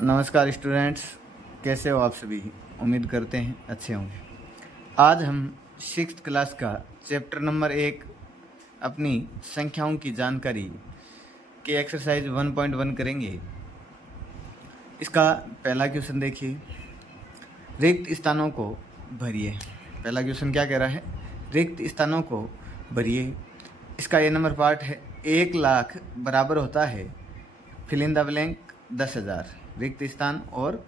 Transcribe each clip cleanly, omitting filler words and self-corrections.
नमस्कार स्टूडेंट्स, कैसे हो आप सभी। उम्मीद करते हैं अच्छे होंगे। आज हम 6th क्लास का चैप्टर नंबर 1 अपनी संख्याओं की जानकारी के एक्सरसाइज 1.1 करेंगे। इसका पहला क्वेश्चन देखिए, रिक्त स्थानों को भरिए। पहला क्वेश्चन क्या कह रहा है, रिक्त स्थानों को भरिए। इसका ए नंबर पार्ट है, 1 लाख बराबर होता है फिल इन द ब्लैंक 10,000। रिक्त स्थान और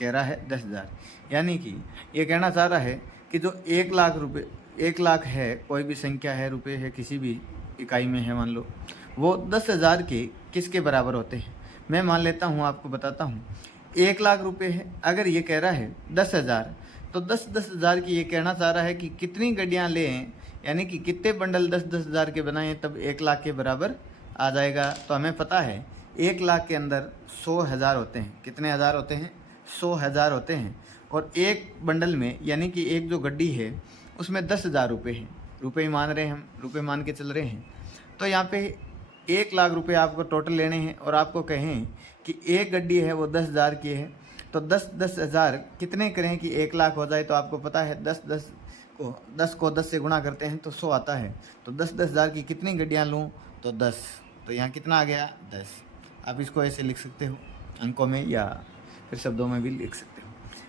कह रहा है 10,000, यानी कि ये कहना चाह रहा है कि जो 1 लाख रुपये 1 लाख है, कोई भी संख्या है, रुपये है, किसी भी इकाई में है मान लो, वो 10,000 के किसके बराबर होते हैं। मैं मान लेता हूँ, आपको बताता हूँ। 1 लाख रुपये है, अगर ये कह रहा है 10,000, तो 10,000 की ये कहना चाह रहा है कि कितनी गड्डियाँ लें, यानी कि कितने बंडल 10,000 के बनाएं तब 1 लाख के बराबर आ जाएगा। तो हमें पता है 1 लाख के अंदर 100,000 होते हैं। कितने हज़ार होते हैं? 100,000 होते हैं। और एक बंडल में, यानी कि एक जो गड्डी है उसमें 10,000 रुपये हैं। रुपये ही मान रहे हैं हम, रुपये मान के चल रहे हैं। तो यहाँ पे 1 लाख रुपये आपको टोटल लेने हैं और आपको कहें कि एक गड्डी है वो 10,000 की है, तो 10,000 कितने करें कि 1 लाख हो जाए। तो आपको पता है 10 को 10 से गुणा करते हैं तो 100 आता है। तो 10,000 की कितनी गड्डियाँ लूँ, तो 10। तो यहाँ कितना आ गया? 10। आप इसको ऐसे लिख सकते हो अंकों में या फिर शब्दों में भी लिख सकते हो।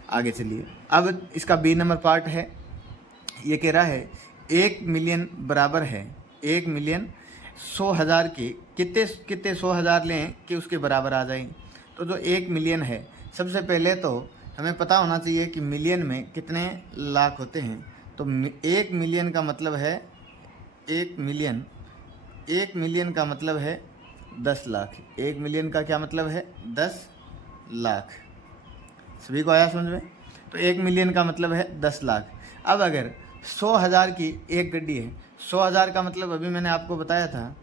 आगे चलिए, अब इसका बी नंबर पार्ट है। ये कह रहा है 1 मिलियन बराबर है 1 मिलियन 100,000 के कितने 100,000 लें कि उसके बराबर आ जाए। तो जो 1 मिलियन है, सबसे पहले तो हमें पता होना चाहिए कि मिलियन में कितने लाख होते हैं। तो 1 मिलियन का मतलब है 1 मिलियन का मतलब है 10 लाख। 1 मिलियन का क्या मतलब है? 10 लाख। सभी को आया समझ में? तो 1 मिलियन का मतलब है 10 लाख। अब अगर 100,000 की एक गड्डी है, 100,000 का मतलब अभी मैंने आपको बताया था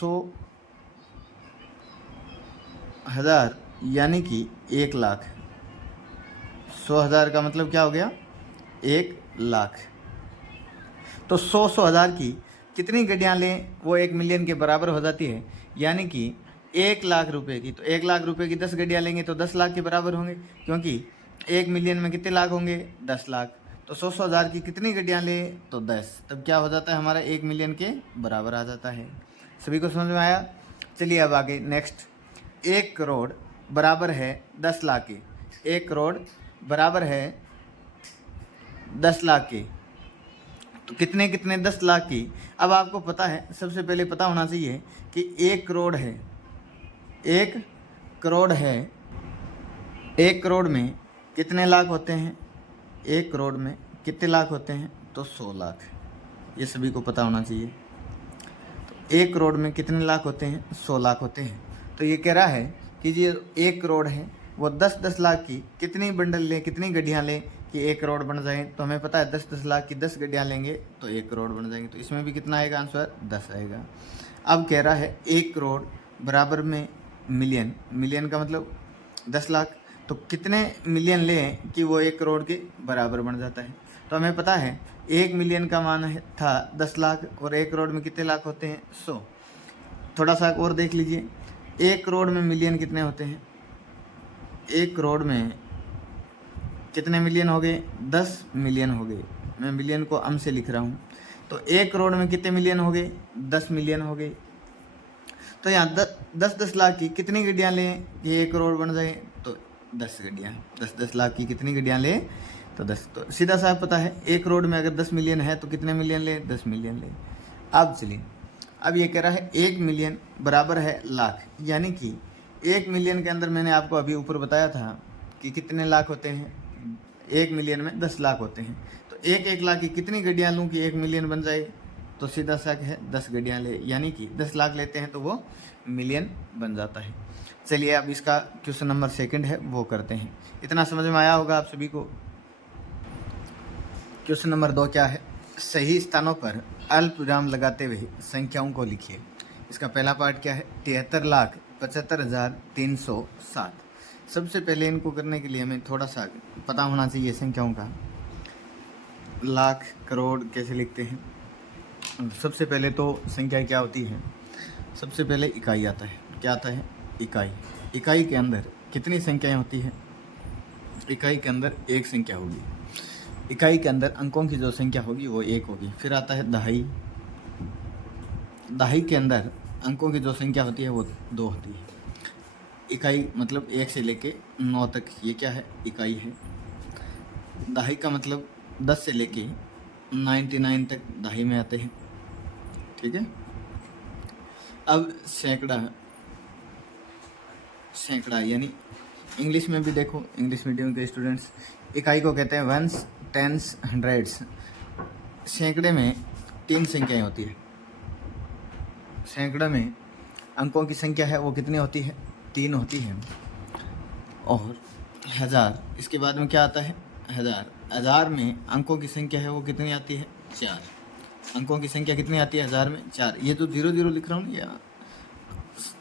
100,000 यानी कि 1 लाख। 100,000 का मतलब क्या हो गया? 1 लाख। तो 100,000 की कितनी गड्डियाँ लें वो 1 मिलियन के बराबर हो जाती है, यानी कि 1 लाख रुपए की। तो 1 लाख रुपए की 10 गड्डियाँ लेंगे तो 10 लाख के बराबर होंगे, क्योंकि 1 मिलियन में कितने लाख होंगे? 10 लाख। तो 100,000 की कितनी गड्डियाँ लें तो 10, तब क्या हो जाता है हमारा? 1 मिलियन के बराबर आ जाता है। सभी को समझ में आया? चलिए अब आगे नेक्स्ट। 1 करोड़ बराबर है 10 लाख के। 1 करोड़ बराबर है 10 लाख के, तो कितने 10 लाख की। अब आपको पता है, सबसे पहले पता होना चाहिए कि 1 करोड़ है। 1 करोड़ है, 1 करोड़ में कितने लाख होते हैं? 1 करोड़ में कितने लाख होते हैं? तो 100 लाख। ये सभी को पता होना चाहिए। तो 1 करोड़ में कितने लाख होते हैं? 100 लाख होते हैं। तो ये कह रहा है कि ये 1 करोड़ है वो 10 लाख की कितनी बंडल लें, कितनी गड्डियाँ लें कि 1 करोड़ बन जाए। तो हमें पता है 10 लाख की 10 गड्डियाँ लेंगे तो 1 करोड़ बन जाएंगे। तो इसमें भी कितना आएगा आंसर? 10 आएगा। अब कह रहा है 1 करोड़ बराबर में मिलियन। मिलियन का मतलब 10 लाख। तो कितने मिलियन लें कि वो 1 करोड़ के बराबर बन जाता है। तो हमें पता है 1 मिलियन का मान था 10 लाख और 1 करोड़ में कितने लाख होते हैं? 100। थोड़ा सा और देख लीजिए, 1 करोड़ में मिलियन कितने होते हैं? 1 करोड़ में कितने मिलियन हो गए? 10 मिलियन हो गए। मैं मिलियन को अम से लिख रहा हूँ। तो 1 करोड़ में कितने मिलियन हो गए? 10 मिलियन हो गए। तो यहाँ 10 लाख की कितनी गड्डियाँ लें कि 1 करोड़ बन जाए? तो 10 गड्डियाँ। 10 लाख की कितनी गड्डियाँ लें? तो 10। तो सीधा सा पता है 1 करोड़ में अगर 10 मिलियन है तो कितने मिलियन लें? 10 मिलियन लें। अब चलिए, अब ये कह रहा है 1 मिलियन बराबर है लाख, यानी कि 1 मिलियन के अंदर मैंने आपको अभी ऊपर बताया था कि कितने लाख होते हैं। 1 मिलियन में 10 लाख होते हैं। तो 1 लाख की कितनी गड्डियाँ लूँ कि 1 मिलियन बन जाए? तो सीधा सा है 10 गड्डियाँ ले, यानी कि 10 लाख लेते हैं तो वो मिलियन बन जाता है। चलिए अब इसका क्वेश्चन नंबर 2 है वो करते हैं। इतना समझ में आया होगा आप सभी को। क्वेश्चन नंबर 2 क्या है? सही स्थानों पर अल्प विराम लगाते हुए संख्याओं को लिखिए। इसका पहला पार्ट क्या है? 73,75,307। सबसे पहले इनको करने के लिए हमें थोड़ा सा पता होना चाहिए संख्याओं का। लाख, करोड़ कैसे लिखते हैं। सबसे पहले तो संख्या क्या होती है? सबसे पहले इकाई आता है। क्या आता है? इकाई। इकाई के अंदर कितनी संख्याएं होती है? इकाई के अंदर एक संख्या होगी, इकाई के अंदर अंकों की जो संख्या होगी वो एक होगी। फिर आता है दहाई, दहाई के अंदर अंकों की जो संख्या होती है वो 2 होती है। इकाई मतलब 1 से लेके 9 तक, ये क्या है? इकाई है। दहाई का मतलब 10 से लेके 99 तक दहाई में आते हैं, ठीक है। अब सैकड़ा, सैकड़ा यानी इंग्लिश में भी देखो, इंग्लिश मीडियम के स्टूडेंट्स इकाई को कहते हैं वंस, टेंस, हंड्रेड्स। सैकड़े में 3 संख्याएं होती है। सैकड़े में अंकों की संख्या है वो कितनी होती है? 3 होती है। और हज़ार, इसके बाद में क्या आता है? हज़ार। हज़ार में अंकों की संख्या है वो कितनी आती है? 4। अंकों की संख्या कितनी आती है हज़ार में? 4। ये जो 0 लिख रहा हूँ ना, या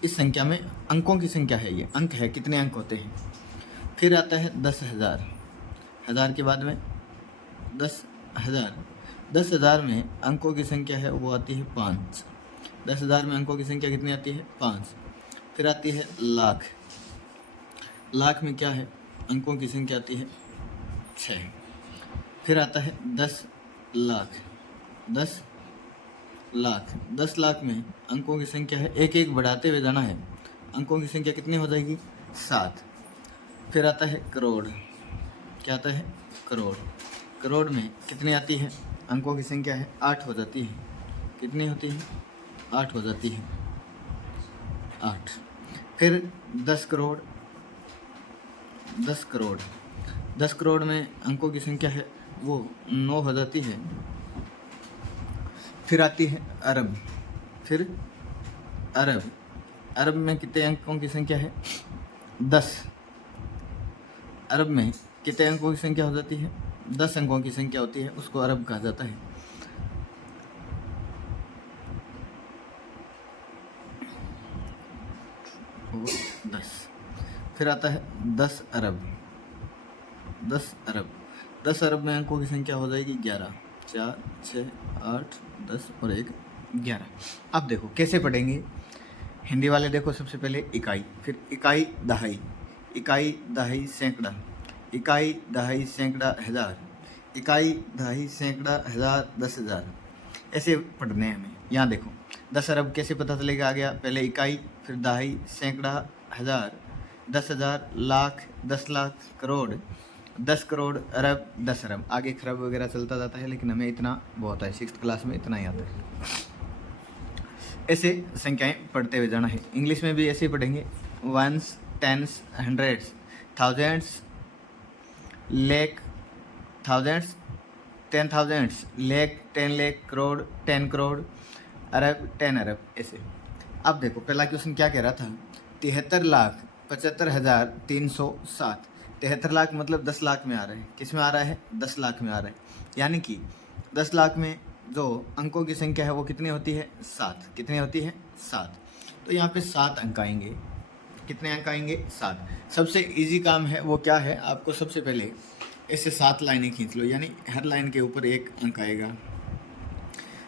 इस संख्या में अंकों की संख्या है, ये अंक है, कितने अंक होते हैं। फिर आता है 10,000। हज़ार के बाद में 10,000। 10,000 में अंकों की संख्या है वो आती है 5। 10,000 में अंकों की संख्या कितनी आती है? 5। फिर आती है लाख। लाख में क्या है? अंकों की संख्या आती है 6। फिर आता है 10 लाख। 10 लाख। 10 लाख में अंकों की संख्या है, एक एक बढ़ाते हुए जाना है, अंकों की संख्या कितनी हो जाएगी? 7। फिर आता है करोड़। क्या आता है? करोड़। करोड़ में कितनी आती है? अंकों की संख्या है 8 हो जाती है। कितनी होती है? 8 हो जाती है, 8। फिर 10 करोड़। 10 करोड़। 10 करोड़ में अंकों की संख्या है वो 9 हो जाती है। फिर आती है अरब। फिर अरब। अरब में कितने अंकों की संख्या है? 10। अरब में कितने अंकों की संख्या हो जाती है? 10 अंकों की संख्या होती है, उसको अरब कहा जाता है। वो 10। फिर आता है 10 अरब। 10 अरब। 10 अरब में अंकों की संख्या हो जाएगी 11। 4, 6, 8, 10 और 1, 11। अब देखो कैसे पढ़ेंगे। हिंदी वाले देखो, सबसे पहले इकाई, फिर इकाई दहाई, इकाई दहाई सैकड़ा, इकाई दहाई सैकड़ा हज़ार, इकाई दहाई सैकड़ा हज़ार 10,000। ऐसे पढ़ने हैं हमें। यहाँ देखो 10 अरब कैसे पता चलेगा? आ गया, पहले इकाई, फिर दहाई, सैकड़ा, हज़ार, 10,000, लाख, 10 लाख, करोड़, 10 करोड़, अरब, 10 अरब। आगे खरब वगैरह चलता जाता है, लेकिन हमें इतना बहुत है, 6th क्लास में इतना ही आता है। ऐसे संख्याएं पढ़ते हुए जाना है। इंग्लिश में भी ऐसे ही पढ़ेंगे, वंस, टेंस, हंड्रेड्स, थाउजेंड्स, लेख, थाउजेंड्स, 10,000, लेख, 10 लेख, करोड़, 10 करोड़, अरब, 10 अरब, ऐसे। अब देखो पहला क्वेश्चन क्या कह रहा था? 73,75,307। 73 लाख मतलब 10 लाख में आ रहा है। किस में आ रहा है? 10 लाख में आ रहा है। यानी कि 10 लाख में जो अंकों की संख्या है वो कितनी होती है? 7। कितनी होती है? 7। तो यहाँ पे 7 अंक आएंगे। कितने अंक आएंगे? 7। सबसे इजी काम है वो क्या है? आपको सबसे पहले ऐसे 7 लाइनें खींच लो, यानी हर लाइन के ऊपर एक अंक आएगा।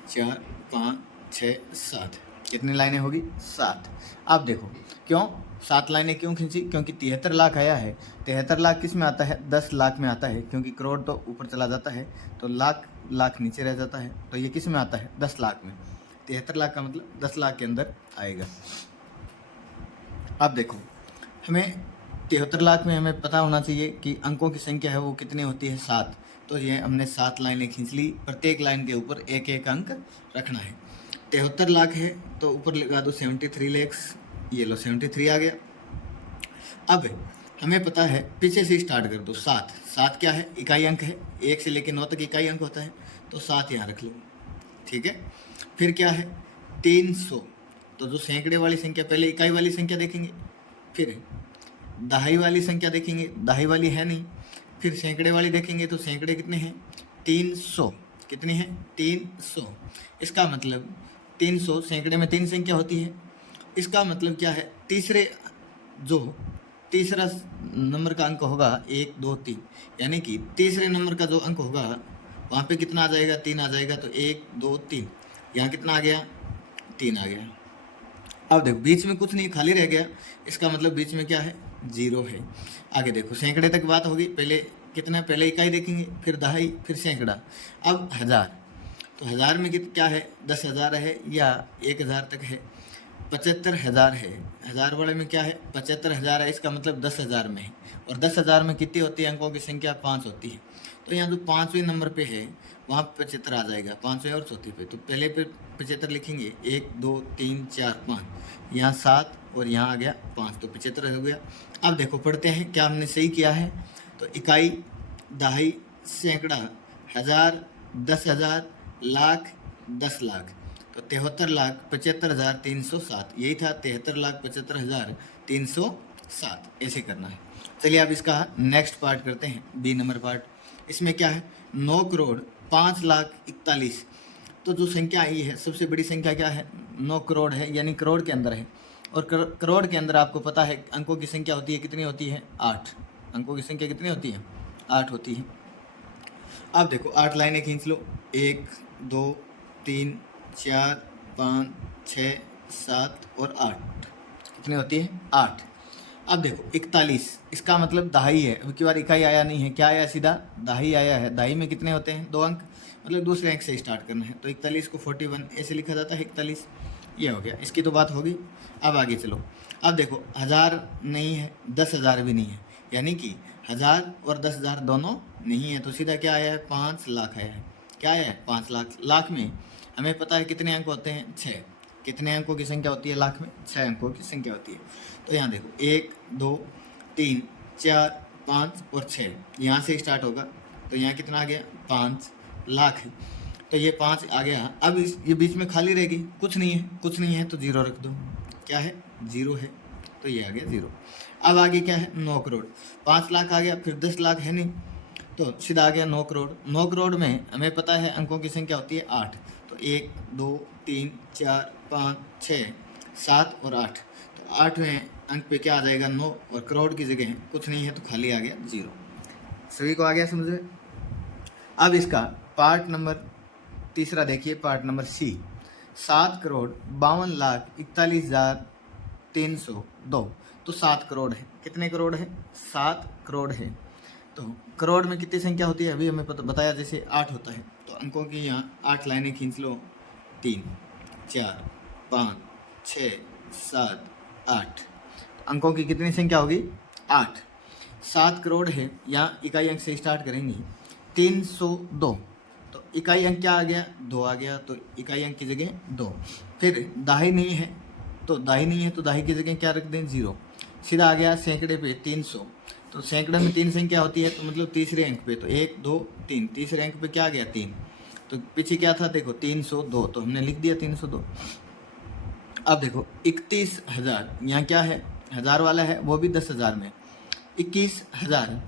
4, 5, 6, 7। कितनी लाइनें होगी? 7। अब देखो क्यों 7 लाइनें क्यों खींची? क्योंकि 73 लाख आया है। 73 लाख किस में आता है? 10 लाख में आता है, क्योंकि करोड़ तो ऊपर चला जाता है तो लाख लाख नीचे रह जाता है। तो ये किस में आता है? 10 लाख में। 73 लाख का मतलब 10 लाख के अंदर आएगा। अब देखो हमें 73 लाख में हमें पता होना चाहिए कि अंकों की संख्या है वो कितनी होती है? 7। तो ये हमने 7 लाइनें खींच ली, प्रत्येक लाइन के ऊपर एक एक अंक रखना है। 73 लाख है तो ऊपर लगा दो 73 लैक्स, ये लो 73 आ गया। अब हमें पता है, पीछे से स्टार्ट कर दो। 7, 7 क्या है? इकाई अंक है, 1 से लेकर 9 तक इकाई अंक होता है, तो 7 यहाँ रख लो, ठीक है। फिर क्या है? 300। तो जो सैकड़े वाली संख्या, पहले इकाई वाली संख्या देखेंगे, फिर दहाई वाली संख्या देखेंगे, दहाई वाली है नहीं, फिर सैकड़े वाली देखेंगे तो सैकड़े कितने हैं? 300। कितने हैं? 300। इसका मतलब 300, सैकड़े में 3 संख्या होती है। इसका मतलब क्या है? तीसरा नंबर का अंक होगा 1, 2, 3, यानी कि तीसरे नंबर का जो अंक होगा वहाँ पे कितना आ जाएगा? 3 आ जाएगा। तो 1, 2, 3, यहाँ कितना आ गया? 3 आ गया। अब देखो बीच में कुछ नहीं, खाली रह गया, इसका मतलब बीच में क्या है? जीरो है। आगे देखो सैकड़े तक बात होगी, पहले कितना, पहले इकाई देखेंगे, फिर दहाई, फिर सैकड़ा, अब हज़ार। तो हज़ार में क्या है, 10,000 है या 1,000 तक है, 75,000 है। हज़ार वाले में क्या है, 75,000 है, इसका मतलब 10,000 में है। और 10,000 में कितनी होती है अंकों की संख्या, 5 होती है। तो यहाँ जो 5वें नंबर पे है वहाँ 75 आ जाएगा, 5वें और चौथे पे। तो पहले पे 75 लिखेंगे, 1 2 3 4 5, यहाँ 7 और यहाँ आ गया 5, तो 75 हो गया। अब देखो पढ़ते हैं क्या हमने सही किया है। तो इकाई, दहाई, सैकड़ा, हज़ार, 10,000, लाख, 10 लाख, तो 73,75,307, यही था 73,75,307, ऐसे करना है। चलिए अब इसका नेक्स्ट पार्ट करते हैं, बी नंबर पार्ट। इसमें क्या है, 9,05,41,, तो जो संख्या आई है सबसे बड़ी संख्या क्या है, 9 करोड़ है, यानी करोड़ के अंदर है। और करोड़ के अंदर आपको पता है अंकों की संख्या होती है, कितनी होती है, 8। अंकों की संख्या कितनी होती है, 8 होती है। अब देखो 8 लाइनें खींच लो, 1 2 3 4 5 6 7 और 8, कितनी होती है, 8। अब देखो 41, इसका मतलब दहाई है। अब की बार इकाई आया नहीं है, क्या आया, सीधा दहाई आया है। दहाई में कितने होते हैं, 2 अंक, मतलब दूसरे अंक से स्टार्ट करना है। तो 41 को 41 ऐसे लिखा जाता है, 41, ये हो गया। इसकी तो बात होगी। अब आगे चलो, अब देखो 1000 नहीं है, 10,000 भी नहीं है, यानी कि 1000 और 10,000 दोनों नहीं है। तो सीधा क्या आया है, 5 लाख आया है। क्या आया है, 5 लाख। लाख में हमें पता है कितने अंक होते हैं, 6। कितने अंकों की संख्या होती है लाख में, 6 अंकों की संख्या होती है। तो यहाँ देखो 1 2 3 4 5 और 6, यहाँ से स्टार्ट होगा। तो यहाँ कितना आ गया, 5 लाख। तो ये 5 आ गया। अब ये बीच में खाली रहेगी, कुछ नहीं है, कुछ नहीं है तो 0 रख दो। क्या है, 0 है, तो ये आ गया 0। अब आगे क्या है, 9 करोड़। 5 लाख आ गया, फिर 10 लाख है नहीं, तो सीधा आ गया 9 करोड़। 9 करोड़ में हमें पता है अंकों की संख्या होती है 8। तो 1 2 3 4 5 6 7 और 8, तो 8वें अंक पे क्या आ जाएगा, 9, और करोड़ की जगह कुछ नहीं है तो खाली आ गया 0। सभी को आ गया समझ में। अब इसका पार्ट नंबर तीसरा देखिए, पार्ट नंबर सी, 7,52,41,302। तो 7 करोड़ है, कितने करोड़ है, 7 करोड़ है। तो करोड़ में कितनी संख्या होती है, अभी हमें बताया जैसे 8 होता है। तो अंकों की यहाँ 8 लाइनें खींच लो, 3 4 5 6 7 8, अंकों की कितनी संख्या होगी, 8। 7 करोड़ है, यहाँ इकाई अंक से स्टार्ट करेंगे, 302। तो इकाई अंक क्या आ गया, 2 आ गया, तो इकाई अंक की जगह 2। फिर दाही नहीं है, तो दाही नहीं है तो दाही की जगह क्या रख दें, 0। सीधा आ गया सैकड़े पे 300। तो सैकड़े में 3 संख्या होती है, तो मतलब तीसरे अंक पे, तो 1 2 3, तीसरे अंक पे क्या आ गया, 3। तो पीछे क्या था, देखो 302, तो हमने लिख दिया 302। अब देखो 31,000, यहाँ क्या है, हज़ार वाला है, वो भी 10,000 में। 21,000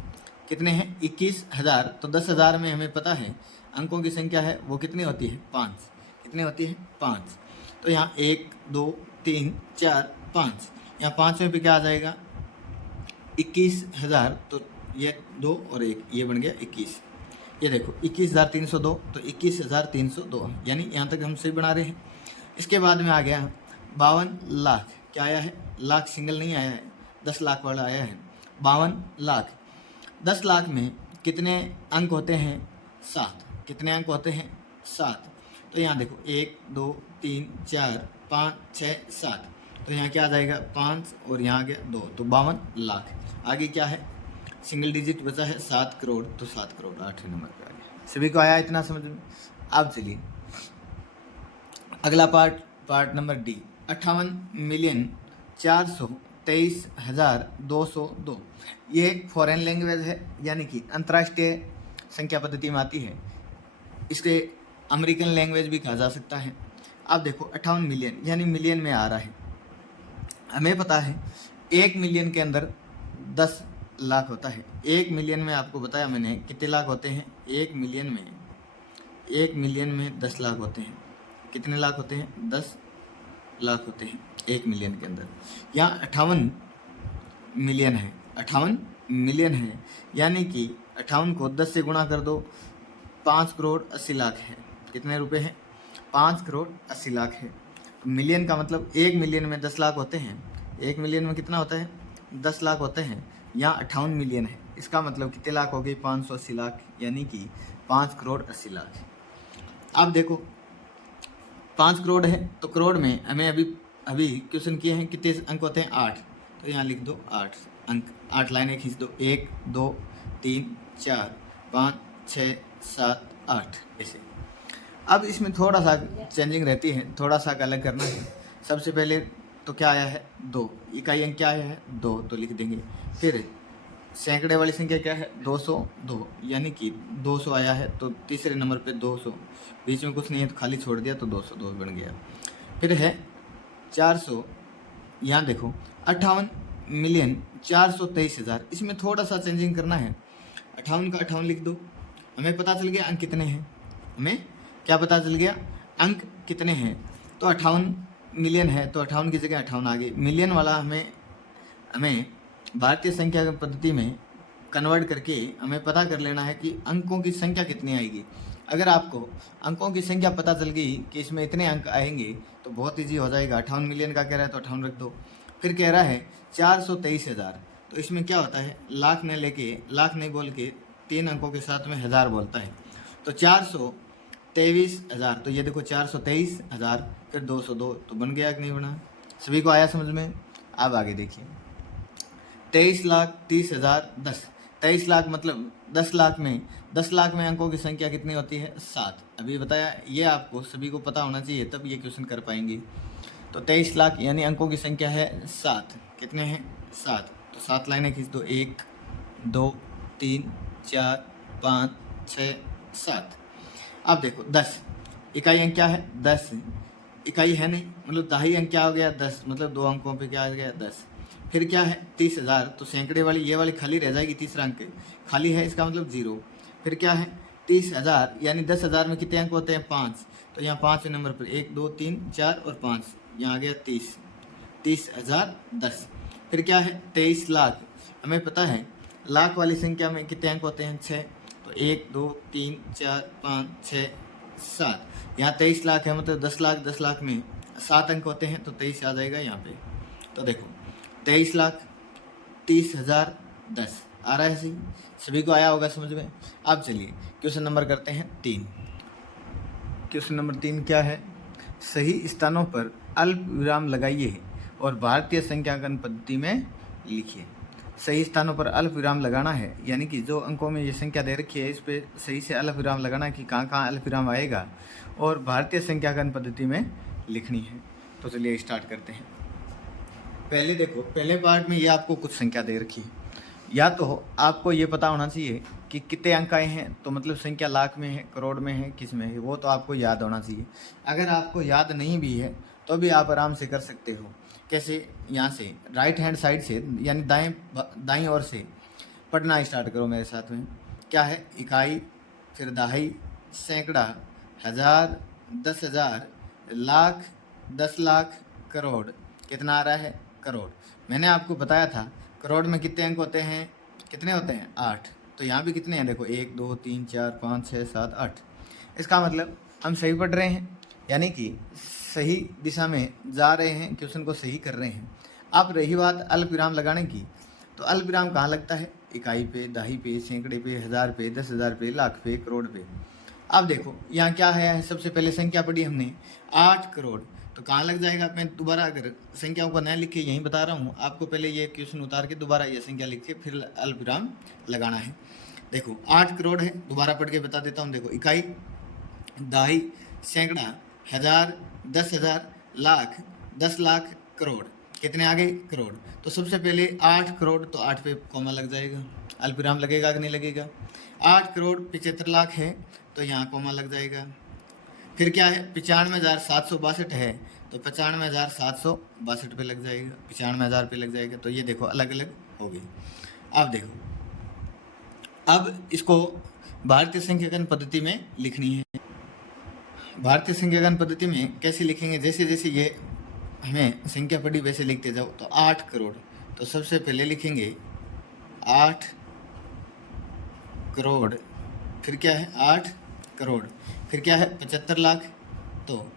कितने हैं, 21,000। तो 10,000 में हमें पता है अंकों की संख्या है वो कितनी होती है, 5। कितनी होती है, 5। तो यहाँ 1 2 3 4 5, यहाँ 5वें पे क्या आ जाएगा, 21,000। तो ये 2 और 1, ये बन गया 21। ये देखो 21,302, तो 21,302, यानी यहाँ तक हम सही बना रहे हैं। इसके बाद में आ गया 52 लाख। क्या आया है, लाख सिंगल नहीं आया है, 10 लाख वाला आया है, 52 लाख। 10 लाख में कितने अंक होते हैं, 7। कितने अंक होते हैं, 7। तो यहाँ देखो 1 2 3 4 5 6 7, तो यहाँ क्या आ जाएगा, 5 और यहाँ आ गया 2, तो 52 लाख। आगे क्या है, सिंगल डिजिट बचा है 7 करोड़, तो 7 करोड़ 8वें नंबर पे आ गया। सभी को आया इतना समझ में। अब चलिए अगला पार्ट नंबर डी, 58,423,202। ये एक फॉरेन लैंग्वेज है, यानी कि अंतर्राष्ट्रीय संख्या पद्धति में आती है। इसके अमेरिकन लैंग्वेज भी कहा जा सकता है। अब देखो 58 मिलियन, यानी मिलियन में आ रहा है। हमें पता है 1 मिलियन के अंदर 10 लाख होता है। 1 मिलियन में आपको बताया मैंने कितने लाख होते हैं, 1 मिलियन में 10 लाख होते हैं। कितने लाख होते हैं, 10 लाख होते हैं 1 मिलियन के अंदर। यहाँ 58 मिलियन है, 58 मिलियन है, यानी कि 58 को 10 से गुणा कर दो, 5 करोड़ 80 लाख है। कितने रुपए हैं, 5 करोड़ 80 लाख है। मिलियन का मतलब 1 मिलियन में 10 लाख होते हैं। 1 मिलियन में कितना होता है, 10 लाख होते हैं, यहाँ 58 मिलियन है। इसका मतलब कितने लाख हो गए? 580 लाख, यानी कि 5 करोड़ 80 लाख। अब देखो 5 करोड़ है तो करोड़ में हमें अभी क्वेश्चन किए हैं कितने अंक होते हैं? 8। तो यहाँ लिख दो 8 अंक, 8 लाइनें खींच दो, 1 2 3 4 5 6 7 8 ऐसे। अब इसमें थोड़ा सा चेंजिंग रहती है, थोड़ा सा अलग करना है। सबसे पहले तो क्या आया है? 2। इकाई अंक क्या आया है? 2, तो लिख देंगे। फिर सैकड़े वाली संख्या क्या है? 202, यानी कि 200 आया है, तो तीसरे नंबर पे 200, बीच में कुछ नहीं है तो खाली छोड़ दिया तो 202 बन गया। फिर है 400, यहाँ देखो 58,423,000। इसमें थोड़ा सा चेंजिंग करना है, 58 का 58 लिख दो। हमें पता चल गया अंक कितने हैं, हमें क्या पता चल गया? अंक कितने हैं। तो 58 मिलियन है तो 58 की जगह 58 आ गई। मिलियन वाला हमें भारतीय संख्या पद्धति में कन्वर्ट करके हमें पता कर लेना है कि अंकों की संख्या कितनी आएगी। अगर आपको अंकों की संख्या पता चल गई कि इसमें इतने अंक आएंगे तो बहुत ईजी हो जाएगा। 58 मिलियन का कह रहा है तो 58 रख दो। फिर कह रहा है 423,000, तो इसमें क्या होता है? लाख नहीं बोल के 3 अंकों के साथ में हज़ार बोलता है। तो 423,000, तो ये देखो 423,000 फिर 202, तो बन गया कि नहीं बना? सभी को आया समझ में? अब आगे देखिए 23,30,000 10। 23 लाख मतलब 10 लाख में अंकों की संख्या कितनी होती है? 7। अभी बताया, ये आपको सभी को पता होना चाहिए तब ये क्वेश्चन कर पाएंगे। तो 23 लाख यानी अंकों की संख्या है 7। कितने हैं? 7। तो 7 लाइनें खींच दो, 1 2 3 4 5 6 7। अब देखो 10, इकाई अंक क्या है? 10। इकाई है नहीं, मतलब दहाई अंक क्या हो गया? 10, मतलब 2 अंकों पे क्या आ गया? 10। फिर क्या है? 30,000, तो सैकड़े वाली ये वाली खाली रह जाएगी, तीसरा अंक खाली है, इसका मतलब 0। फिर क्या है? 30,000, यानी 10,000 में कितने अंक होते हैं? 5। तो यहाँ 5 नंबर पर 1 2 3 4 और 5, यहाँ आ गया 30। 30,010। फिर क्या है? 23 लाख। हमें पता है लाख वाली संख्या में कितने अंक होते हैं? 6। तो 1 2 3 4 5 6 7, यहाँ 23 लाख है, मतलब 10 लाख में 7 अंक होते हैं, तो 23 आ जाएगा यहाँ पे। तो देखो 23,30,010 आ रहा है सभी को आया होगा समझ में? अब चलिए क्वेश्चन नंबर करते हैं 3। क्वेश्चन नंबर 3 क्या है? सही स्थानों पर अल्प विराम लगाइए और भारतीय संख्यांकन पद्धति में लिखिए। सही स्थानों पर अल्प विराम लगाना है, यानी कि जो अंकों में ये संख्या दे रखी है इस पे सही से अल्प विराम लगाना है कि कहाँ कहाँ अल्प विराम आएगा, और भारतीय संख्यांकन पद्धति में लिखनी है। तो चलिए स्टार्ट करते हैं। पहले देखो, पहले पार्ट में ये आपको कुछ संख्या दे रखी है, या तो आपको ये पता होना चाहिए कि कितने अंक आए हैं, तो मतलब संख्या लाख में है, करोड़ में है, किस में है, वो तो आपको याद होना चाहिए। अगर आपको याद नहीं भी है तो भी आप आराम से कर सकते हो। कैसे? यहाँ से राइट हैंड साइड से, यानी दाईं ओर से पढ़ना स्टार्ट करो मेरे साथ में। क्या है? इकाई, फिर दहाई, सैकड़ा, हज़ार, 10,000, लाख, 10 लाख, करोड़। कितना आ रहा है? करोड़। मैंने आपको बताया था करोड़ में कितने अंक होते हैं? कितने होते हैं? 8। तो यहाँ भी कितने हैं? देखो 1 2 3 4 5 6 7 8। इसका मतलब हम सही पढ़ रहे हैं, यानी कि सही दिशा में जा रहे हैं, क्वेश्चन को सही कर रहे हैं। अब रही बात अल्प विराम लगाने की, तो अल्प विराम कहाँ लगता है? इकाई पे, दहाई पे, सैकड़े पे, हज़ार पे, 10,000 पे, लाख पे, करोड़ पे। अब देखो यहाँ क्या है? सबसे पहले संख्या पढ़ी हमने 8 करोड़, तो कहाँ लग जाएगा? मैं दोबारा अगर संख्याओं को न लिख के यहीं बता रहा हूँ आपको, पहले ये क्वेश्चन उतार के दोबारा ये संख्या लिख के फिर अल्प विराम लगाना है। देखो 8 करोड़ है, दोबारा पढ़ के बता देता हूँ। देखो इकाई, दहाई, सैकड़ा, हज़ार, 10,000, लाख, 10 लाख, करोड़। कितने आ गए? करोड़। तो सबसे पहले 8 करोड़, तो 8 पे कॉमा लग जाएगा, अल्प विराम लगेगा कि नहीं लगेगा? 8 करोड़ 75 लाख है, तो यहाँ कॉमा लग जाएगा। फिर क्या है? 95,762 है, तो 95,762 पे लग जाएगा, 95,000 पे लग जाएगा। तो ये देखो अलग अलग हो गई। अब देखो, अब इसको भारतीय संख्यांकन पद्धति में लिखनी है। भारतीय संख्यांकन पद्धति में कैसे लिखेंगे? जैसे जैसे ये हमें संख्या पढ़ी वैसे लिखते जाओ। तो 8 करोड़, तो सबसे पहले लिखेंगे 8 करोड़, फिर क्या है? 8 करोड़, फिर क्या है? 75 लाख, तो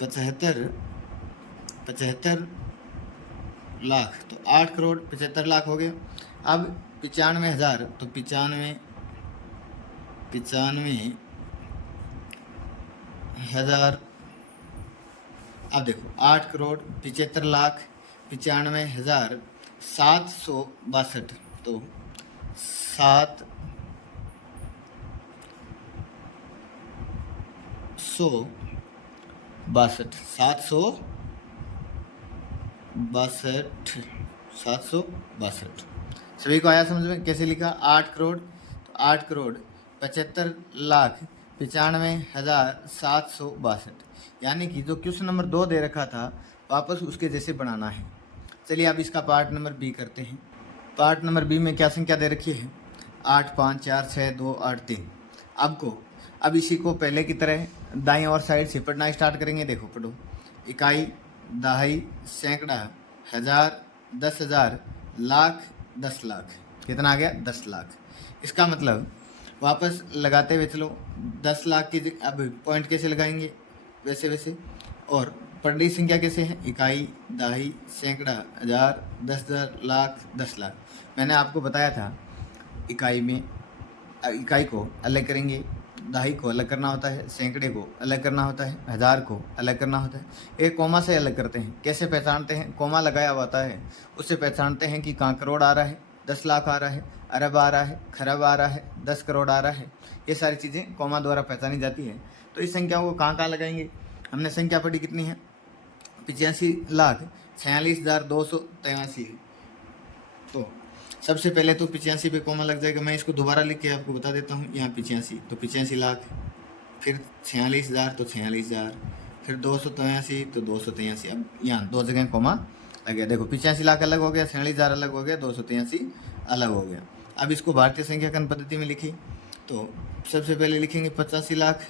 75 लाख, तो 8,75,00,000 हो गया। अब 95,000, तो 95,000। अब देखो 8,75,95,762, तो 762। सभी को आया समझ में? कैसे लिखा? 8 करोड़, तो 8,75,95,762, यानी कि जो क्वेश्चन नंबर 2 दे रखा था वापस उसके जैसे बनाना है। चलिए अब इसका पार्ट नंबर बी करते हैं। पार्ट नंबर बी में क्या संख्या दे रखी है? 8, 5, 4, 6, 2, 8, 3। अब इसी को पहले की तरह दाईं और साइड से पढ़ना स्टार्ट करेंगे। देखो पढ़ो, इकाई, दहाई, सैकड़ा, हज़ार, 10,000, लाख, 10 लाख। कितना आ गया? 10 लाख। इसका मतलब वापस लगाते हुए चलो, 10 लाख की अब पॉइंट कैसे लगाएंगे? वैसे और पढ़नी संख्या कैसे है? इकाई, दहाई, सैकड़ा, हज़ार, 10,000, लाख, 10 लाख। मैंने आपको बताया था इकाई को अलग करेंगे, दहाई को अलग करना होता है, सैकड़े को अलग करना होता है, हज़ार को अलग करना होता है। एक कोमा से अलग करते हैं। कैसे पहचानते हैं? कोमा लगाया हुआ होता है, उससे पहचानते हैं कि कहाँ करोड़ आ रहा है, 10 लाख आ रहा है, अरब आ रहा है, खरब आ रहा है, 10 करोड़ आ रहा है। ये सारी चीज़ें कोमा द्वारा पहचानी जाती है। तो इस संख्या को कहाँ लगाएंगे? हमने संख्या पढ़ी कितनी है? 85,46,283। तो सबसे पहले तो 85 पे कोमा लग जाएगा। मैं इसको दोबारा लिख के आपको बता देता हूँ। यहाँ 85, तो 85 लाख, फिर 46,000, तो 46,000, फिर 283, तो 283। अब यहाँ 2 जगह कोमा लग गया। देखो 85 लाख अलग हो गया, 46,000 अलग हो गया, 283 अलग हो गया। अब इसको भारतीय संख्याकरण पद्धति में लिखी, तो सबसे पहले लिखेंगे 85 लाख,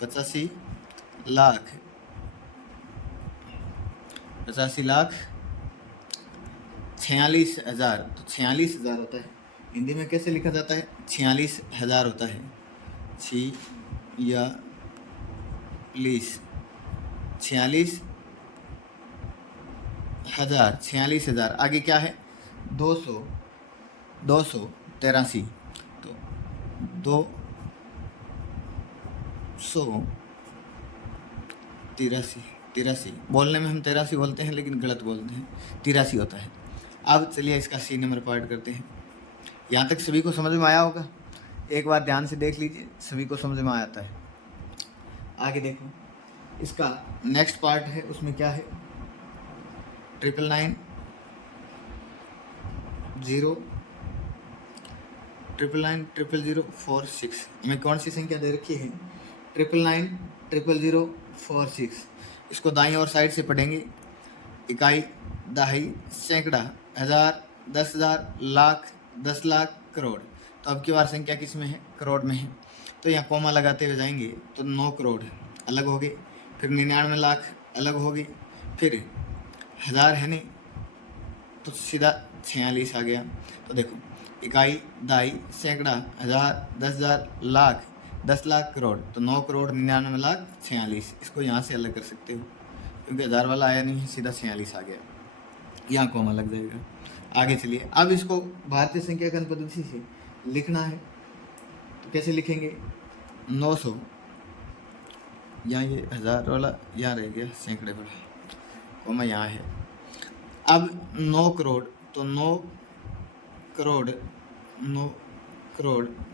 85 लाख, 46,000, तो 46,000 होता है। हिंदी में कैसे लिखा जाता है? 46,000 होता है। 46,000। आगे क्या है? 283, तो 283 बोलने में हम 83 बोलते हैं, लेकिन गलत बोलते हैं, 83 होता है। अब चलिए इसका सी नंबर पार्ट करते हैं। यहाँ तक सभी को समझ में आया होगा? एक बार ध्यान से देख लीजिए, सभी को समझ में आता है। आगे देखो, इसका नेक्स्ट पार्ट है, उसमें क्या है? 999,000,000,000,046। हमें कौन सी संख्या दे रखी है? 999,000,000,046। इसको दाईं और साइड से पढ़ेंगे। इकाई, दहाई, सैकड़ा, हज़ार, 10,000, लाख, 10 लाख, करोड़। तो अब की बार संख्या किस में है? करोड़ में है। तो यहाँ कोमा लगाते हुए जाएंगे, तो 9 करोड़ अलग हो गए, फिर 99 लाख अलग हो गई, फिर हज़ार है नहीं, तो सीधा 46 आ गया। तो देखो, इकाई, दहाई, सैकड़ा, हज़ार, 10,000, लाख, 10 लाख, करोड़। तो 9 करोड़ 99 लाख 46। इसको यहाँ से अलग कर सकते हो, क्योंकि हज़ार वाला आया नहीं है, सीधा 46 आ गया। यहाँ कोमा लग जाएगा। आगे चलिए, अब इसको भारतीय संख्याकरण पद्धति से लिखना है, तो कैसे लिखेंगे? 900, यहाँ ये हज़ार वाला यहाँ रह गया, सैकड़े वाला कोमा यहाँ है। अब 9 करोड़, तो 9 करोड़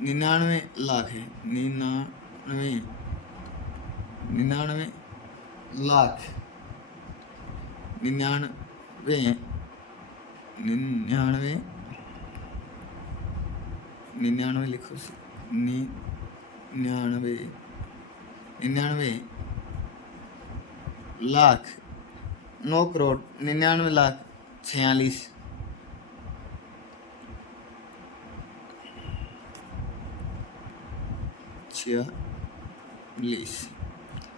99 लाख है। 99 लाख, 99 लिखो, 99 लाख, 9 करोड़ 99 लाख 46।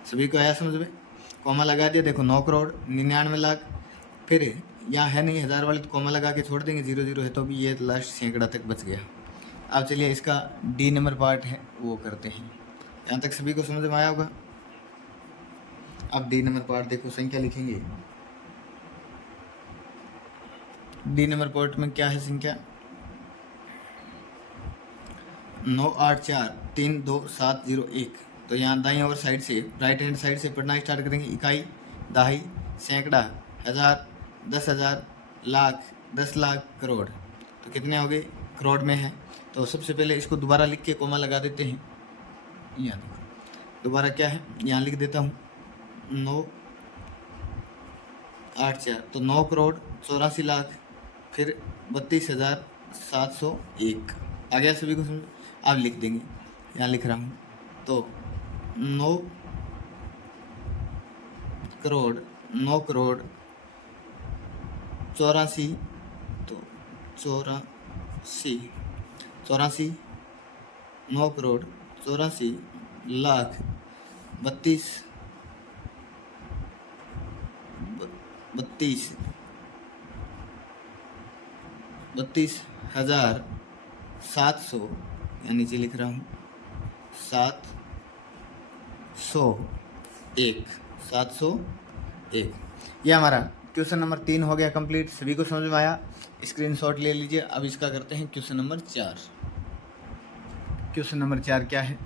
सभी को आया समझ में? कोमा लगा दिया। देखो 9 करोड़ 99 लाख, फिर यहाँ है नहीं हज़ार वाली, तो कोमा लगा के छोड़ देंगे, 0 है, तो भी ये लास्ट सैकड़ा तक बच गया। अब चलिए इसका डी नंबर पार्ट है वो करते हैं। यहाँ तक सभी को समझ में आया होगा? अब डी नंबर पार्ट देखो, संख्या लिखेंगे डी नंबर पोर्ट में क्या है संख्या 98432701। तो यहाँ दाईं ओर साइड से, राइट हैंड साइड से पढ़ना स्टार्ट करेंगे। इकाई, दहाई, सैकड़ा, हज़ार, 10,000, लाख, 10 लाख, करोड़। तो कितने हो गए, करोड़ में है। तो सबसे पहले इसको दोबारा लिख के कोमा लगा देते हैं। यहाँ दोबारा क्या है, यहाँ लिख देता हूँ 984, तो 9 करोड़ 84 लाख, फिर 32,701। आ गया सभी को समझ। अब लिख देंगे, यहाँ लिख रहा हूँ। तो 9 करोड़ 84, तो 84 9 करोड़ 84 लाख 32,700, यहाँ नीचे लिख रहा हूँ 701। यह हमारा क्वेश्चन नंबर 3 हो गया कंप्लीट। सभी को समझ में आया, स्क्रीनशॉट ले लीजिए। अब इसका करते हैं क्वेश्चन नंबर 4। क्वेश्चन नंबर 4 क्या है,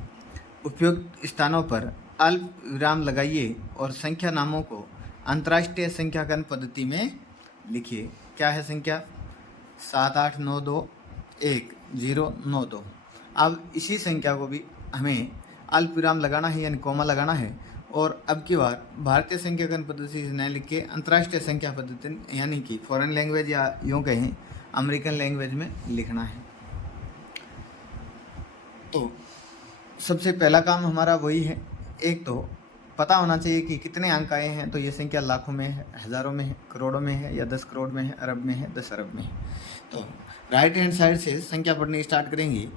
उपयुक्त स्थानों पर अल्प विराम लगाइए और संख्या नामों को अंतर्राष्ट्रीय संख्याकन पद्धति में लिखिए। क्या है संख्या 78921092। अब इसी संख्या को भी हमें अल्प विराम लगाना है, यानी कोमा लगाना है, और अब की बार भारतीय संख्याकन पद्धति से न लिख के अंतर्राष्ट्रीय संख्या पद्धति, यानी कि फॉरेन लैंग्वेज या यूँ कहें अमेरिकन लैंग्वेज में लिखना है। तो सबसे पहला काम हमारा वही है, एक तो पता होना चाहिए कि कितने अंक आए हैं। तो ये संख्या लाखों में है, हज़ारों में है, करोड़ों में है, या 10 करोड़ में है, अरब में है, 10 अरब में है। तो राइट हैंड साइड से संख्या पढ़नी स्टार्ट करेंगे।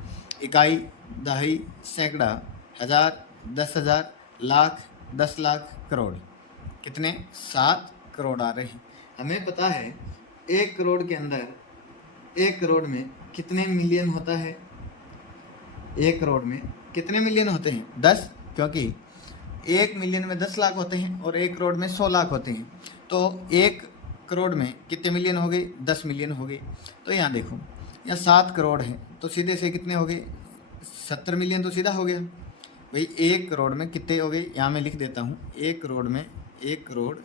इकाई, दहाई, सैकड़ा, हज़ार, 10,000, लाख, 10 लाख, करोड़। कितने, 7 करोड़ आ रहे हैं। हमें पता है 1 करोड़ के अंदर, 1 करोड़ में कितने मिलियन होता है। 1 करोड़ में कितने मिलियन होते हैं, 10, क्योंकि 1 मिलियन में 10 लाख होते हैं और 1 करोड़ में 100 लाख होते हैं। तो 1 करोड़ में कितने मिलियन हो गए, 10 मिलियन हो गए। तो यहाँ देखो, यहाँ 7 करोड़ है, तो सीधे से कितने हो गए, 70 मिलियन। तो सीधा हो गया भाई। 1 करोड़ में कितने हो गए, यहाँ मैं लिख देता हूँ। 1 करोड़ में, 1 करोड़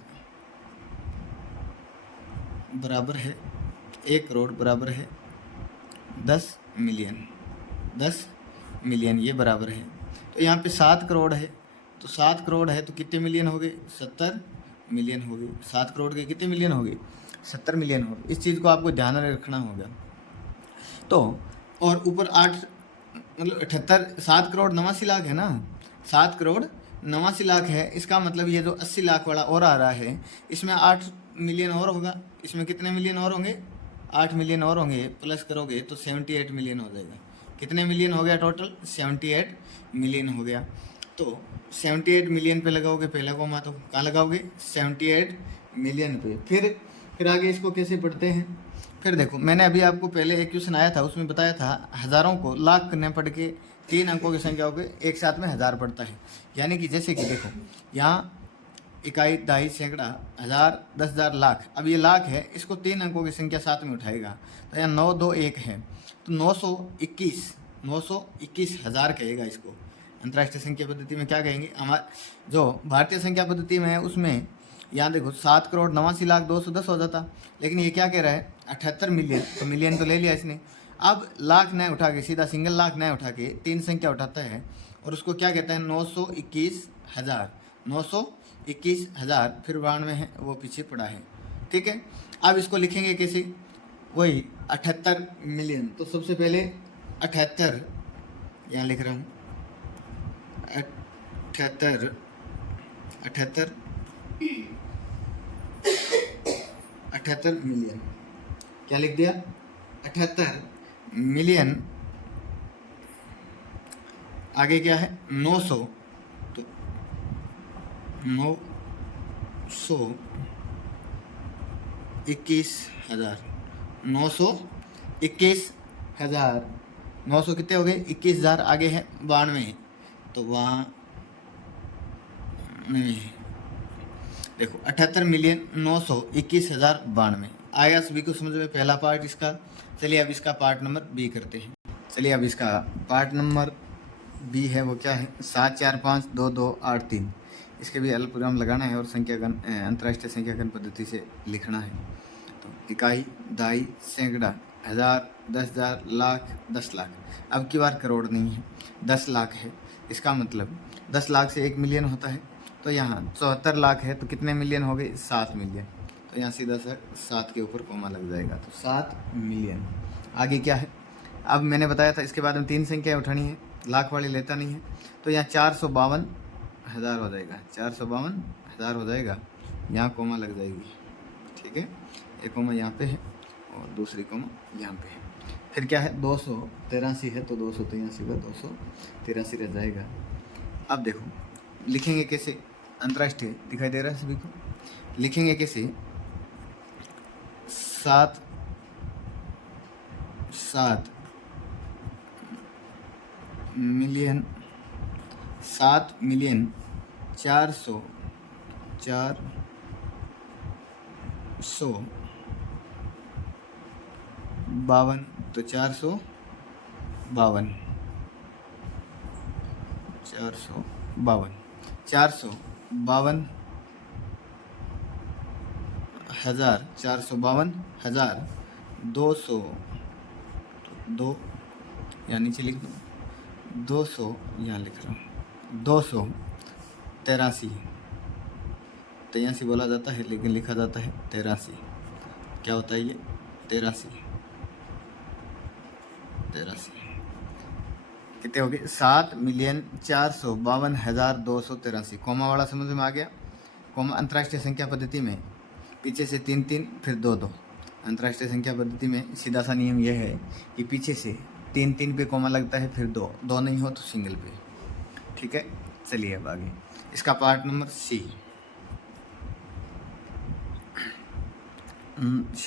बराबर है, 1 करोड़ बराबर है 10 मिलियन। 10 मिलियन ये बराबर है। तो यहाँ पे 7 करोड़ है, तो 7 करोड़ है तो कितने मिलियन हो गए, 70 मिलियन हो गए। 7 करोड़ के कितने मिलियन हो गए, 70 मिलियन हो गए। इस चीज़ को आपको ध्यान में रखना होगा। तो और ऊपर 8 मतलब 78, 7 करोड़ 89 लाख है ना, 7 करोड़ 89 लाख है। इसका मतलब ये जो 80 लाख वाला और आ रहा है, इसमें 8 मिलियन और होगा। इसमें कितने मिलियन और होंगे, 8 मिलियन और होंगे। प्लस करोगे तो 78 मिलियन हो जाएगा। कितने मिलियन हो गया टोटल, 78 मिलियन हो गया। तो 78 मिलियन पे लगाओगे पहला कोमा, तो कहाँ लगाओगे, 78 मिलियन पे। फिर आगे इसको कैसे पढ़ते हैं। फिर देखो, मैंने अभी आपको पहले एक क्वेश्चन आया था, उसमें बताया था हज़ारों को लाख करने पड़ के 3 अंकों की संख्या को एक साथ में 1000 पड़ता है। यानी कि जैसे कि देखो, यहाँ इकाई, दहाई, सैकड़ा, हज़ार, 10,000, लाख। अब ये लाख है, इसको 3 अंकों की संख्या साथ में उठाएगा। तो यहाँ 921 है, तो 921 हज़ार कहेगा इसको। अंतर्राष्ट्रीय संख्या पद्धति में क्या कहेंगे, हमारे जो भारतीय संख्या पद्धति में है उसमें यहाँ देखो 7 करोड़ 89 लाख 210 हो जाता, लेकिन ये क्या कह रहा है, 78 मिलियन। तो मिलियन तो ले लिया इसने। अब लाख नए उठा के, सीधा सिंगल लाख नए उठा के 3 संख्या उठाता है और उसको क्या कहता है, 921 हज़ार। 921 हज़ार, फिर 92 है वो पीछे पड़ा है। ठीक है, अब इसको लिखेंगे कैसे, वही 78 मिलियन। तो सबसे पहले 78 यहाँ लिख रहा हूँ, 78 मिलियन। क्या लिख दिया, 78 मिलियन। आगे क्या है, 900, तो 921 हज़ार। 921 हज़ार, 900 कितने हो गए, 21,000। आगे है 92, तो वहाँ नहीं है। देखो 78 मिलियन 921 हज़ार 92। आया सभी को समझ में पहला पार्ट इसका। चलिए अब इसका पार्ट नंबर बी करते हैं। चलिए अब इसका पार्ट नंबर बी है, वो क्या है, 7 4 5 2 2 8 3। इसके भी अल्पविराम लगाना है और संख्यागण अंतर्राष्ट्रीय संख्यागण पद्धति से लिखना है। तो इकाई, दहाई, सैकड़ा, हज़ार, 10,000, लाख, 10 लाख। अब की बार करोड़ नहीं है, 10 लाख है। इसका मतलब 10 लाख से 1 मिलियन होता है। तो यहाँ 74 लाख है तो कितने मिलियन हो गए, 7 मिलियन। तो यहाँ सीधा सा 7 के ऊपर कोमा लग जाएगा, तो 7 मिलियन। आगे क्या है, अब मैंने बताया था इसके बाद में 3 संख्याएँ उठानी है, लाख वाली लेता नहीं है। तो यहाँ 452,000 हो जाएगा, 452,000 हो जाएगा, यहाँ कोमा लग जाएगी। ठीक है, एक कोमा यहाँ पे है और दूसरी कोमा यहाँ पे है। फिर क्या है, 283 है तो 283 का 283 रह जाएगा। अब देखो लिखेंगे कैसे, अंतर्राष्ट्रीय दिखाई दे रहा है सभी को, लिखेंगे कैसे, 7 मिलियन 452 तो 452 452,000 202 या नीचे लिख दो 200, यहाँ लिख रहा हूँ 283 बोला जाता है लेकिन लिखा जाता है 83। क्या होता है ये, 83 कितने हो गए, 7,452,283। कोमा वाला समझ में आ गया। कोमा अंतर्राष्ट्रीय संख्या पद्धति में पीछे से 3 3 फिर 2 2। अंतर्राष्ट्रीय संख्या पद्धति में सीधा सा नियम यह है कि पीछे से 3 3 पे कोमा लगता है, फिर 2 2 नहीं हो तो सिंगल पे। ठीक है, चलिए अब आगे इसका part number C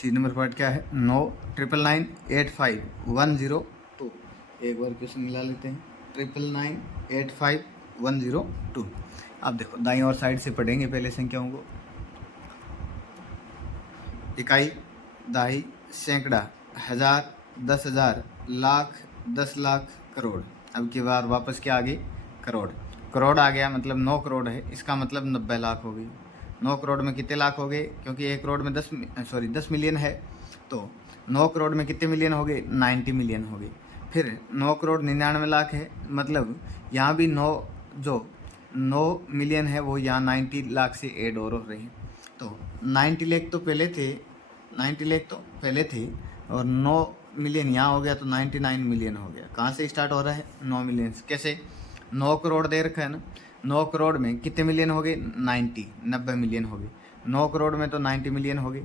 number part क्या है, 999985102। एक बार क्वेश्चन मिला लेते हैं, 99985,102। अब देखो दाईं और साइड से पढ़ेंगे पहले संख्याओं को। इकाई, दहाई, सैकड़ा, हज़ार, 10,000, लाख, 10 लाख, करोड़। अब की बार वापस क्या आ गई, करोड़ आ गया, मतलब 9 करोड़ है। इसका मतलब 90 लाख हो गई। 9 करोड़ में कितने लाख हो गए, क्योंकि 1 करोड़ में 10 मिलियन है, तो 9 करोड़ में कितने मिलियन हो गए, 90 मिलियन हो गए। फिर 9 करोड़ 99 लाख है, मतलब यहाँ भी 9 मिलियन है वो यहाँ 90 लाख से ऐड और हो रही है। तो 90 लाख तो पहले थे और 9 मिलियन यहाँ हो गया तो 99 मिलियन हो गया। कहाँ से स्टार्ट हो रहा है, 9 मिलियन। कैसे, 9 करोड़ दे रखा है ना, 9 करोड़ में कितने मिलियन हो गए, 90 मिलियन हो गए। 9 करोड़ में तो 90 मिलियन हो गए।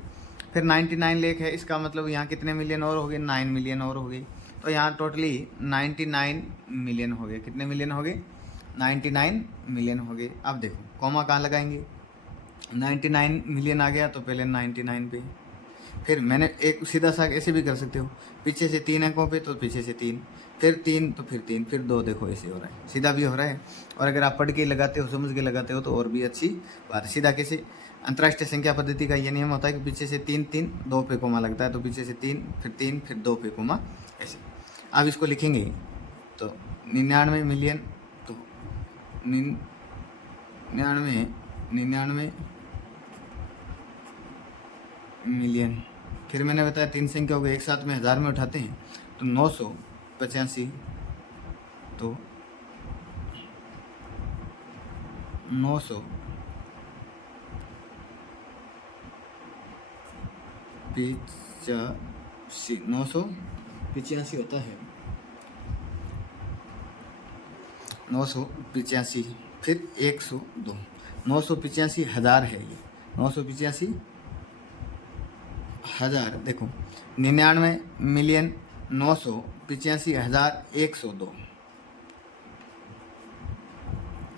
फिर 99 लाख है, इसका मतलब यहाँ कितने मिलियन और हो गए, 9 मिलियन और हो गए। तो यहाँ टोटली 99 मिलियन हो गए। कितने मिलियन हो गए, 99 मिलियन हो गए। अब देखो कॉमा कहाँ लगाएंगे, 99 मिलियन आ गया तो पहले 99 पे। फिर मैंने एक सीधा सा ऐसे भी कर सकते हो, पीछे से 3 अंकों पे तो पीछे से 3, फिर 3 तो फिर 3, फिर 2। देखो ऐसे हो रहा है, सीधा भी हो रहा है। और अगर आप पढ़ के लगाते हो, समझ के लगाते हो तो और भी अच्छी बात। सीधा कैसे, अंतर्राष्ट्रीय संख्या पद्धति का ये नियम होता है कि पीछे से 3 3 2 पे कोमा लगता है, तो पीछे से 3 फिर 2 पे कोमा, ऐसे। अब इसको लिखेंगे तो 99 मिलियन, तो 99 मिलियन। फिर मैंने बताया 3 संख्या हो गए, एक साथ में 1000 में उठाते हैं तो 985, तो 985 होता है, 985। फिर 102, 985,000 है ये, 985,000। देखो 99 मिलियन 985,102,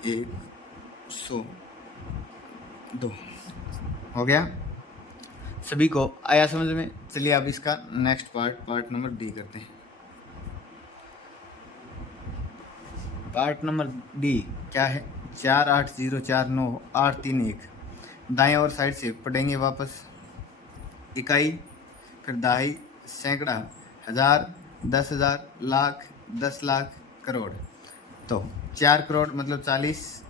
102 हो गया। सभी को आया समझ में। चलिए अब इसका नेक्स्ट पार्ट नंबर डी करते हैं। पार्ट नंबर डी क्या है, 48049,831। दाएं और साइड से पढ़ेंगे वापस। इकाई, फिर दहाई, सैकड़ा, हज़ार, 10,000, लाख, 10 लाख, करोड़। तो 4 करोड़ मतलब 40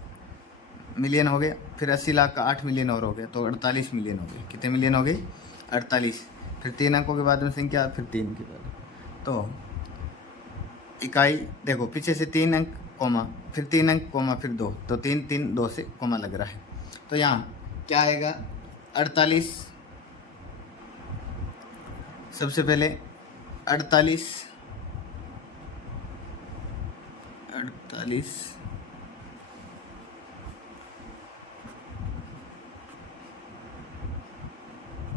मिलियन हो गए, फिर 80 लाख का 8 मिलियन और हो गया, तो 48 मिलियन हो गए। कितने मिलियन हो गए? 48। फिर 3 अंकों के बाद में संख्या, फिर 3 के बाद, तो इकाई देखो, पीछे से 3 अंक कोमा, फिर 3 अंक कोमा, फिर 2, तो 3 3 2 से कोमा लग रहा है। तो यहाँ क्या आएगा? 48, सबसे पहले 48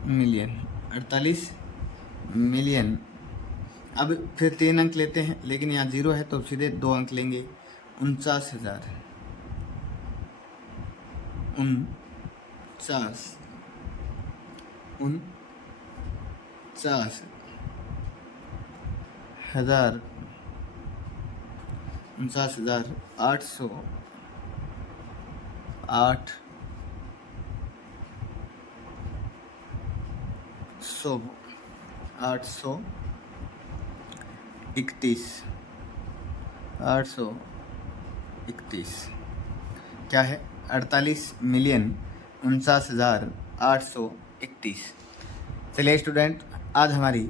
मिलियन, 48 मिलियन। अब फिर 3 अंक लेते हैं, लेकिन यहाँ 0 है तो सीधे 2 अंक लेंगे। 49,000, 49,000, 49,800, 831 क्या है? 48,49,831। चलिए स्टूडेंट, आज हमारी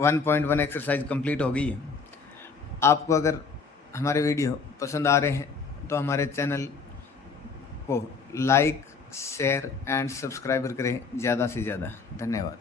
1.1 एक्सरसाइज कंप्लीट हो गई है। आपको अगर हमारे वीडियो पसंद आ रहे हैं तो हमारे चैनल को लाइक, शेयर एंड सब्सक्राइबर करें ज़्यादा से ज़्यादा। धन्यवाद।